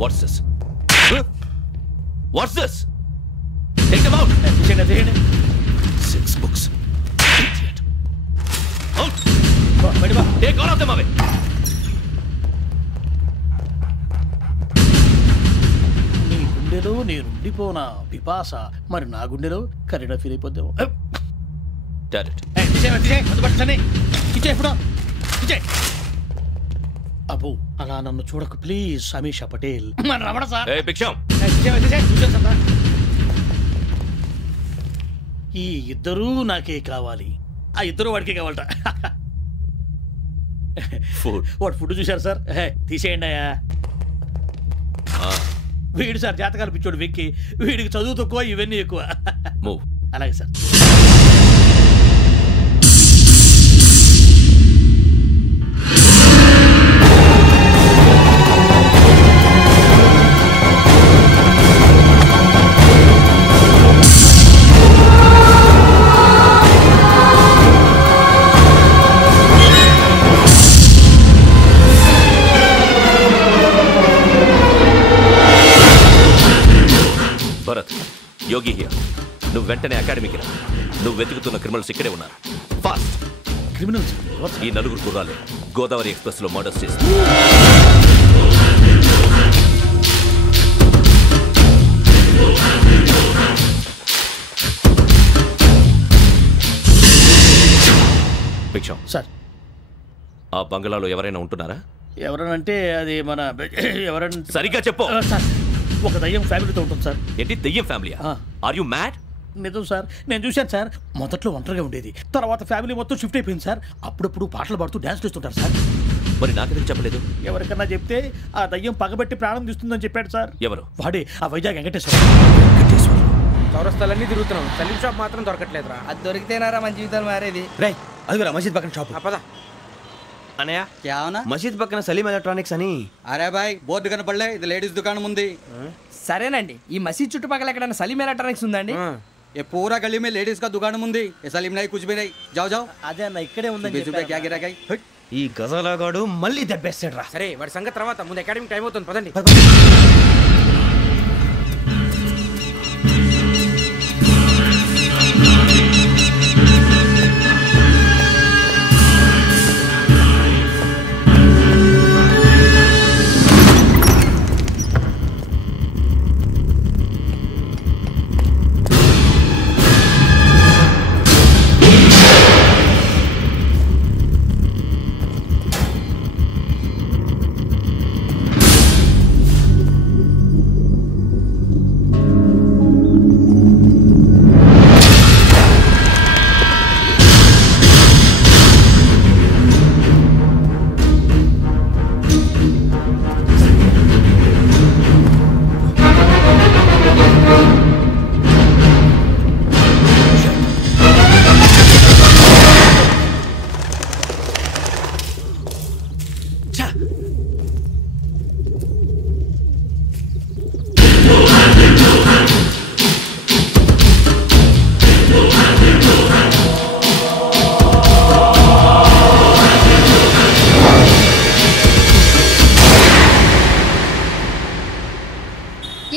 What's this? What's this? Take them out. 6 books. Idiot. Out. Take all of them away. నీ గుండెలో నేనుండిపోనా పిపాస, మరి నా గుండెలో కరీడా ఫీల్ అయిపోద్దాము. అబ్బో అలా నన్ను చూడకు ప్లీజ్. సమీషా పటేల్ మన రమణ సార్. ఈ ఇద్దరూ నాకే కావాలి. ఆ ఇద్దరు వాడికే కావాలట. వాడు ఫుడ్ చూశారు సార్. తీసేయండి అయ్యా. వీడు సార్ జాతకాలు పిచ్చోడు వెక్కి, వీడికి చదువు తక్కువ ఇవన్నీ ఎక్కువ. అలాగే సార్. Bharat, Yogi here. నువ్వు వెంటనే అకాడమీకి రా. నువ్వు వెతుకుతున్న క్రిమినల్స్ ఇక్కడే ఉన్నారు. ఫాస్ట్. క్రిమినల్స్? ఈ నలుగురు కుర్రాలే గోదావరి ఎక్స్ప్రెస్ లో మర్డర్స్ చేసి. భిక్షం సార్, ఆ బంగ్లాలో ఎవరైనా ఉంటున్నారా? ఎవరనంటే అది మన ఎవరంటే సరిగ్గా చెప్పు సార్. ఒక దయ్యం ఫ్యామిలీతో ఉంటుంది సార్. ఏంటి దయ్యం ఫ్యామిలీ? Are you mad? నిజం సార్, నేను చూశాను సార్. మొదట్లో ఒంటరిగా ఉండేది, తర్వాత ఫ్యామిలీ మొత్తం షిఫ్ట్ అయిపోయింది సార్. అప్పుడప్పుడు పాటలు పాడుతూ డ్యాన్స్ చేస్తుంటారు సార్. మరి నాకెందుకు చెప్పలేదు? ఎవరికన్నా చెప్తే ఆ దయ్యం పగబెట్టి ప్రాణం తీస్తుందని చెప్పాడు సార్. ఎవరు? వాడే ఆ వైజాగ్ వెంకటేశ్వర. చౌరస్తాలన్నీ తిరుగుతున్నాం, సలీం షాప్ మాత్రం దొరకట్లేదురా. అది దొరికితేనారా మన జీవితాలు మారేది. రే అదిగురా మసీద్ పక్కన షాప్. పద. అనయా క్యా అవునా? మసీద్ పక్కన సలీం ఎలక్ట్రానిక్స్ అని. అరే బాయ్, బోర్డు కనపడలే, ఇది లేడీస్ దుకాణం ఉంది. సరేనండి, ఈ మసీద్ చుట్టుపక్కల ఎక్కడైనా సలీం ఎలక్ట్రానిక్స్ ఉందండి? ये पूरा गली में लेडीज का दुकान मुंदी. ये सलीम नहीं, कुछ भी नहीं. जाओ जाओ. అదే అన్న ఇక్కడే ఉందని क्या गिरा गई. ఈ గజాలగాడు మళ్ళీ దెబ్బేస్తాడు రా. సరే వాడి సంగతి తర్వాత, ముందు అకాడమిక్ టైం అవుతుంది, పదండి.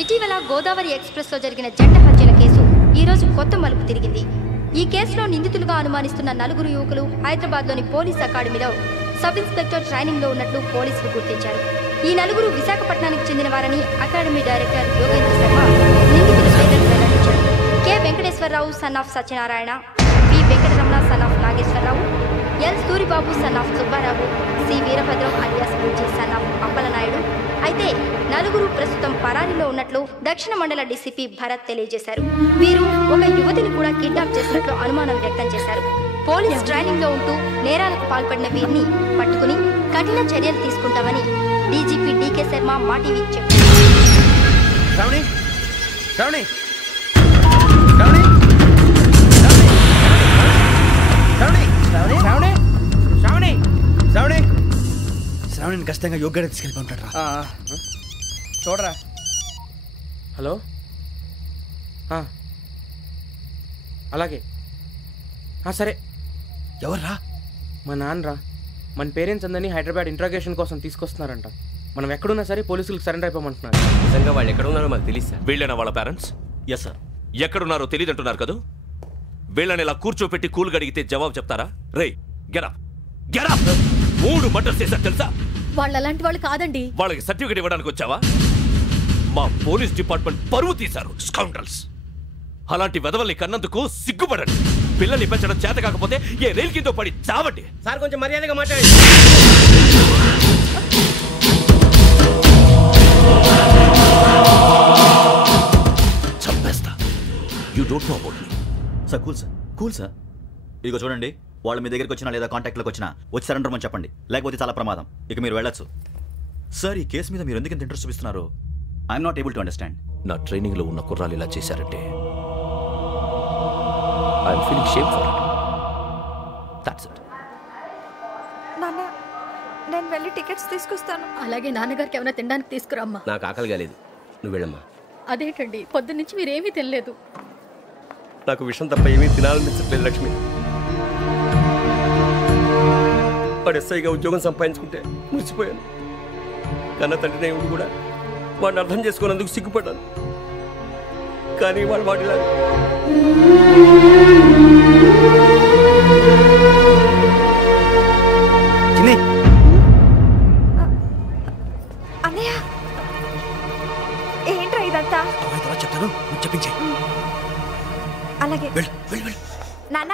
ఇటీవల గోదావరి ఎక్స్ప్రెస్ లో జరిగిన జంట హత్యల కేసు ఈ రోజు కొత్త మలుపు తిరిగింది. ఈ కేసులో నిందితులుగా అనుమానిస్తున్న నలుగురు యువకులు హైదరాబాద్లోని పోలీస్ అకాడమీలో సబ్ ఇన్స్పెక్టర్ ట్రైనింగ్ లో ఉన్నట్లు పోలీసులు గుర్తించారు. ఈ నలుగురు విశాఖపట్నానికి చెందిన వారని అకాడమీ డైరెక్టర్ యోగేంద్ర శర్మ నిందితుల పేర్లను వెల్లడించారు. K Venkateswara Rao son of Satyanarayana, P Venkataramana son of Nageswara Rao, L Suribabu son of Subba Rao, C Veerabhadram alias Bujji son of Appala Naidu. అయితే నలుగురు ప్రస్తుతం పరారీలో ఉన్నట్లు దక్షిణ మండల డీసీపీ భరత్ తెలియజేశారు. వీరు ఒక యువతిని కూడా కిడ్నాప్ చేసినట్లు అనుమానం వ్యక్తం చేశారు. పోలీస్ ట్రైనింగ్ లో ఉంటూ నేరాలకు పాల్పడిన వీరిని పట్టుకుని కఠిన చర్యలు తీసుకుంటామని డీజీపీ డీకే శర్మ మా టీవీకి చెప్పారు. శ్రావణిని ఖచ్చితంగా యోగ్యత తీసుకెళ్ళి ఉంటాడు రా. చూడరా. హలో, అలాగే సరే. ఎవర్రా? మా నాన్నరా. మన పేరెంట్స్ అందరినీ హైదరాబాద్ ఇంట్రాగేషన్ కోసం తీసుకొస్తున్నారంట. మనం ఎక్కడున్నా సరే పోలీసులకు సరెండర్ అయిపోమంటున్నారు. నిజంగా వాళ్ళు ఎక్కడ ఉన్నారో మాకు తెలియదు సార్. వీళ్ళైనా వాళ్ళ పేరెంట్స్? Yes sir. ఎక్కడున్నారో తెలియదంటున్నారు కదా, వీళ్ళని ఇలా కూర్చోపెట్టి కూల్ గడిగితే జవాబు చెప్తారా? రేయ్ గెటప్ గెటప్! 3 మర్డర్స్ చేశారు తెలుసా? వాళ్ళు అలాంటి వాళ్ళు కాదండి. వాళ్ళకి సర్టిఫికేట్ ఇవ్వడానికి వచ్చావా? మా పోలీస్ డిపార్ట్మెంట్ పరువు తీశారు స్కౌండ్రల్స్. అలాంటి వెధవల్ని కన్నందుకు సిగ్గుపడండి. పిల్లల్ని పెంచడం చేత కాకపోతే ఏ రైలు కింద పడి చావండి. సార్ కొంచెం మర్యాదగా మాట్లాడండి. చంపేస్తా. You don't know about me. Sir cool sir. ఇదిగో చూడండి, వాళ్ళు మీ దగ్గరికి వచ్చినా లేదా కాంటాక్ట్లోకి వచ్చినా వచ్చి సరెండర్ అని చెప్పండి, లేకపోతే చాలా ప్రమాదం. ఇక మీరు వెళ్ళొచ్చు. సార్, ఈ కేసు మీద మీరు ఎందుకు ఇంత ఇంట్రెస్ట్ చూపిస్తున్నారు? I'm not able to understand. నా ట్రైనింగ్లో ఉన్న కుర్రాలు ఇలా చేశారంటే I'm feeling shame for it. That's it. నాన్న, నేను వెళ్ళి టికెట్స్ తీసుకొస్తాను. అలాగే నాన్నగారికి ఏమైనా తినడానికి తీసుకురామ్మా. నాకు ఆకలి కాలేదు, నువ్వు వెళ్ళమ్మా. అదేంటండి, పొద్దున్నుంచి మీరేమీ తినలేదు. నాకు విషయం తప్ప ఏమీ తినాలనిపించట్లేదు లక్ష్మి. వాడు ఎస్ఐగా ఉద్యోగం సంపాదించుకుంటే మురిసిపోయాను. కన్న తండ్రినే ఉండి కూడా వాడిని అర్థం చేసుకున్నందుకు సిగ్గుపడ్డాను. కానీ వాడిలా అన్నయ్య, ఏంట్రా ఇదంతా? చెప్తాను, చెప్పించే. అలాగే నాన్న,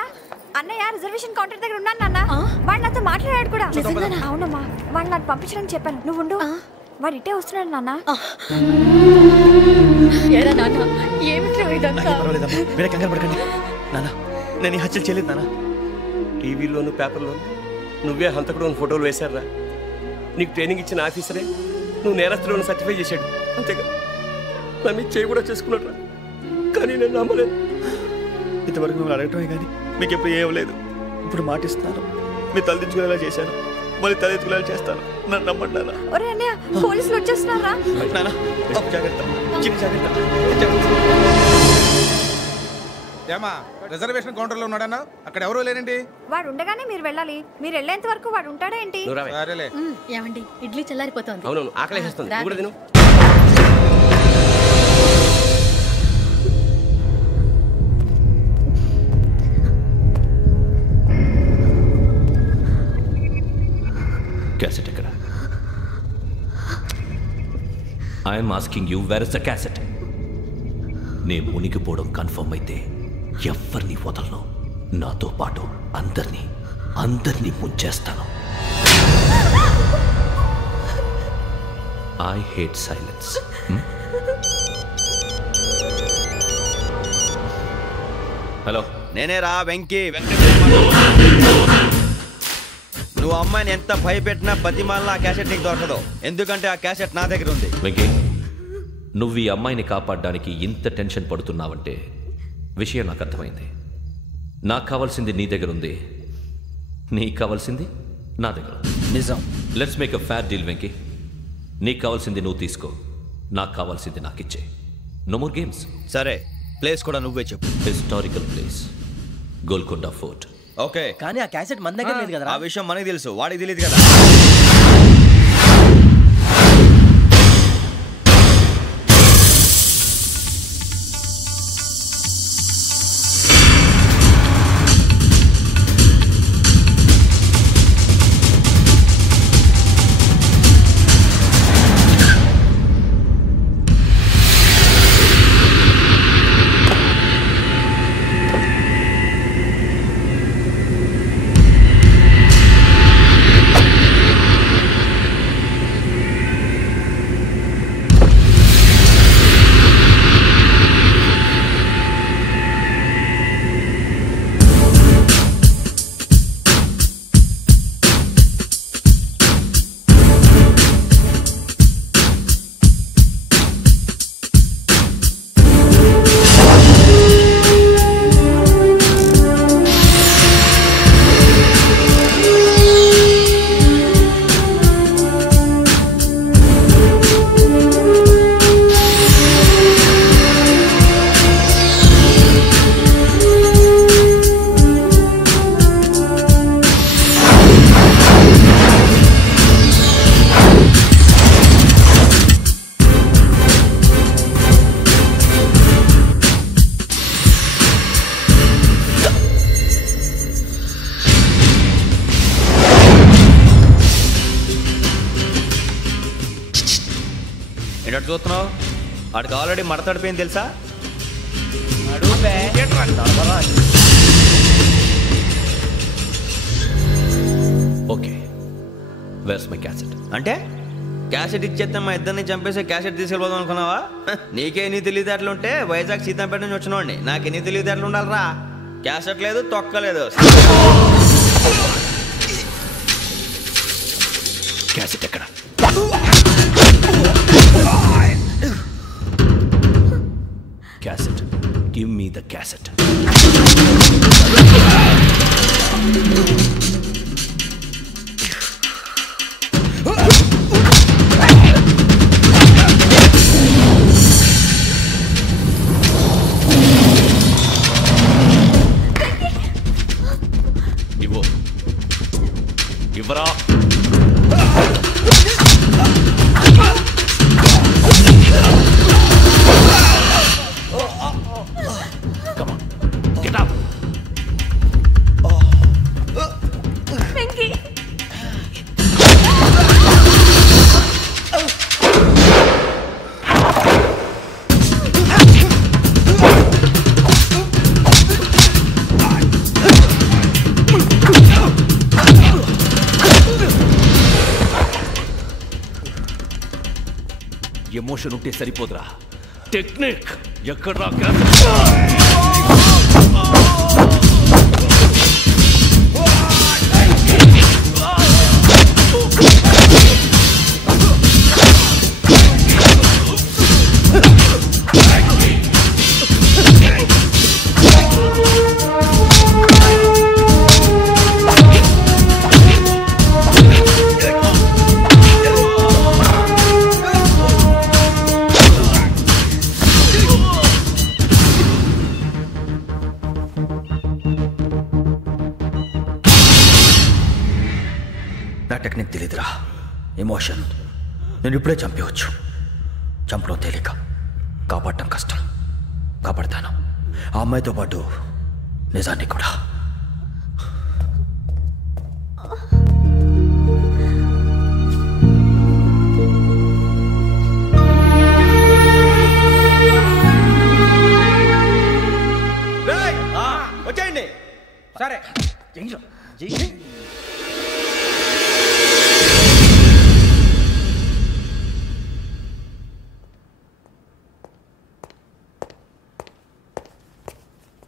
అన్నయ్య రిజర్వేషన్ కౌంటర్ దగ్గర ఉన్నాను నాన్న. వాడు నాతో మాట్లాడాడు కూడా. అవునమ్మా, వాడు నాకు పంపించడానికి చెప్పాను. నువ్వు ఉండు, వాడు ఇటే వస్తున్నాడు నాన్న. మీరే కంగారు పడకండి నాన్న. నేను ఈ హత్యలు చేయలేదు నాన్న. టీవీలోను పేపర్లోను నువ్వే హంతకుడు ఫోటోలు వేశారా? నీకు ట్రైనింగ్ ఇచ్చిన ఆఫీసరే నువ్వు నేరస్తులను సర్టిఫై చేశాడు. అంతేగా నా మీద చేయి కూడా చేసుకున్నట్రా. కానీ నేను నమ్మలేదు. ఇంతవరకు మిమ్మల్ని అడగటమే కానీ మీకు ఎప్పుడు ఏమలేదు. ఇప్పుడు మాటిస్తున్నాను, మీ తలదించుకునేలా చేశాను, మళ్ళీ తలెత్తుకునేలా చేస్తాను. నన్ను నమ్మండి నాన్న. ఒరే అన్నయ్య, పోలీసులు వచ్చేస్తున్నారా? నాన్న జాగ్రత్త, చిన్న జాగ్రత్త. ఏమా రిజర్వేషన్ కౌంటర్ లో ఉన్నాడన్నా? అక్కడ ఎవరూ లేనండి. వాడు ఉండగానే మీరు వెళ్ళాలి. మీరు వెళ్ళేంత వరకు వాడు ఉంటాడా ఏంటి? సరేలే. ఏమండి, ఇడ్లీ చల్లారిపోతుంది. అవునవును, ఆకలేస్తుంది. నువ్వు కూడా తిను. క్యాసెట్ ఎక్కడ? I'm asking you, where is the cassette? నే మునిగిపోవడం కన్ఫర్మ్ అయితే ఎవరిని వదలను. నాతో పాటు అందరినీ ముంచేస్తాను. I hate silence. హలో, నేనేరా వెంకీ. నువ్వు అమ్మాయిని ఎంత భయపెట్టినా బతిమాలినా ఆ క్యాసెట్ నీకు దొరకదు. ఎందుకంటే ఆ క్యాసెట్ నా దగ్గర ఉంది. వెంకీ, నువ్వు ఈ అమ్మాయిని కాపాడడానికి ఇంత టెన్షన్ పడుతున్నావంటే విషయం నాకు అర్థమైంది. నాకు కావాల్సింది నీ దగ్గర ఉంది, నీకు కావాల్సింది నా దగ్గర. నిజం. Let's make a fair deal Venky. నీకు కావాల్సింది నువ్వు తీసుకో, నాకు కావాల్సింది నాకు ఇచ్చే. No more games. సరే, ప్లేస్ కూడా నువ్వే చెప్పు. Historical place, Golconda fort. Okay, కానీ ఆ క్యాసెట్ మన దగ్గర లేదు కదా. ఆ విషయం మనకి తెలుసు, వాడికి తెలియదు కదా. ఏంటంటే చూస్తున్నావు? వాడికి ఆల్రెడీ మడతడిపోయింది తెలుసా? Okay, where's my cassette? అంటే క్యాసెట్ ఇచ్చేస్తే మా ఇద్దరిని చంపేసి క్యాసెట్ తీసుకెళ్ళిపోదాం అనుకున్నావా? నీకే ఎన్ని తెలివితేటలు ఉంటే వైజాగ్ సీతంపేట నుంచి వచ్చినవాడిని. నాకు ఎన్ని తెలివితేటలు ఉండాలరా? క్యాసెట్ లేదు, తొక్కలేదు. క్యాసెట్ ఎక్కడ? Cassette, give me the cassette. ఇవ్వు, ఇవ్వరా. Come on, get up. Venky emotion ఉంటే సరిపోదురా, టెక్నిక్ ఎక్కడ్రా? నా టెక్నిక్ తెలీదురా, ఎమోషన్. నేను ఇప్పుడే చంపేవచ్చు. చంపడం తేలిక, కాపాడటం కష్టం. కాపాడతాను ఆ అమ్మాయితో పాటు నిజాన్ని కూడా. వచ్చేయండి. సరే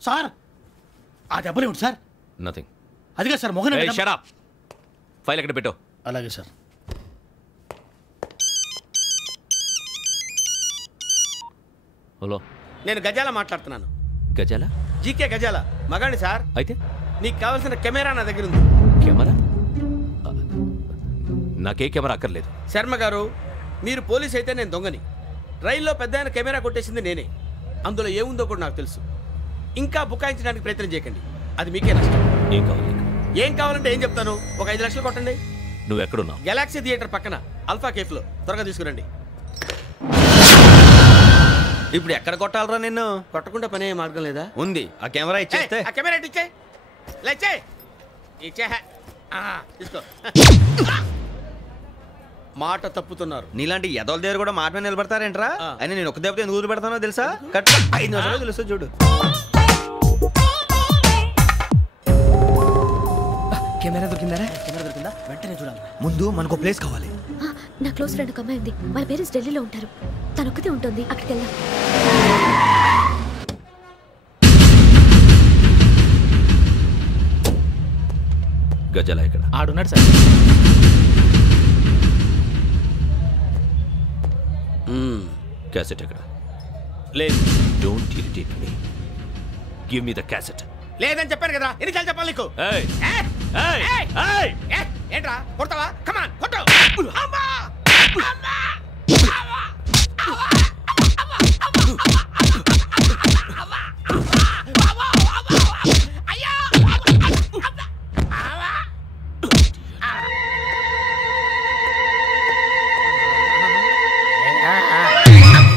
సార్, ఆ దెబ్బలేమిటి సార్? నథింగ్. అదిగా sir Mohan. Shut up. File ఎక్కడ పెట్టు. అలాగే సార్. హలో, నేను గజాల మాట్లాడుతున్నాను. గజాల? జీకే గజాల మగాండి సార్. అయితే నీకు కావాల్సిన కెమెరా నా దగ్గర ఉంది. కెమెరా? నాకే కెమెరా అక్కర్లేదు. శర్మ గారు, మీరు పోలీస్ అయితే నేను దొంగని. రైల్లో పెద్ద ఆయన కెమెరా కొట్టేసింది నేనే. అందులో ఏముందో కూడా నాకు తెలుసు. ఇంకా బుకాయించడానికి ప్రయత్నం చేయకండి, అది మీకే నష్టం. ఏం కావాలి? ఏం కావాలంటే ఏం చెప్తాను. ఒక 5 లక్షలు కొట్టండి. నువ్వు ఎక్కడున్నావు? గెలాక్సీ థియేటర్ పక్కన అల్ఫా కేఫ్లో. త్వరగా తీసుకురండి. ఇప్పుడు ఎక్కడ కొట్టాలరా నిన్ను? కొట్టకుండా పనే మార్గం లేదా? ఉంది. ఆ కెమెరా ఇచ్చేస్తే. ఆ కెమెరా ఇచ్చే లేచే ఇచ్చే తీసుకో. మాట తప్పుతున్నారు. నీలాంటి ఎదల దగ్గర కూడా మాట మీద నిలబడతారేంట్రా? అయినా నేను ఒక దెబ్బతో ఎందుకు పెడతానో తెలుసా? కట్ 5 నిమిషాలు తెలుసు చూడు. కెమెరా దొరికిందా? వెంటనే చూడాలి. ముందు మనకు ప్లేస్ కావాలి. నా క్లోజ్ ఫ్రెండ్ ఒక అమ్మాయి ఉంది. వాళ్ళ పేరెంట్స్ ఢిల్లీలో ఉంటారు. తను ఒక్కతే ఉంటుంది. అక్కడికి వెళ్దాం. గజాల ఎక్కడ? ఆడున్నాడు సార్. క్యాసెట్ ఎక్కడ? లేదు. Don't irritate me. Give me the cassette. లేదని చెప్పాను కదా, ఎన్నిసార్లు చెప్పాలి నీకు? ఏయ్ ఏంట్రా కొడతావా? కమాన్ కొట్టు. అమ్మా! అమ్మా!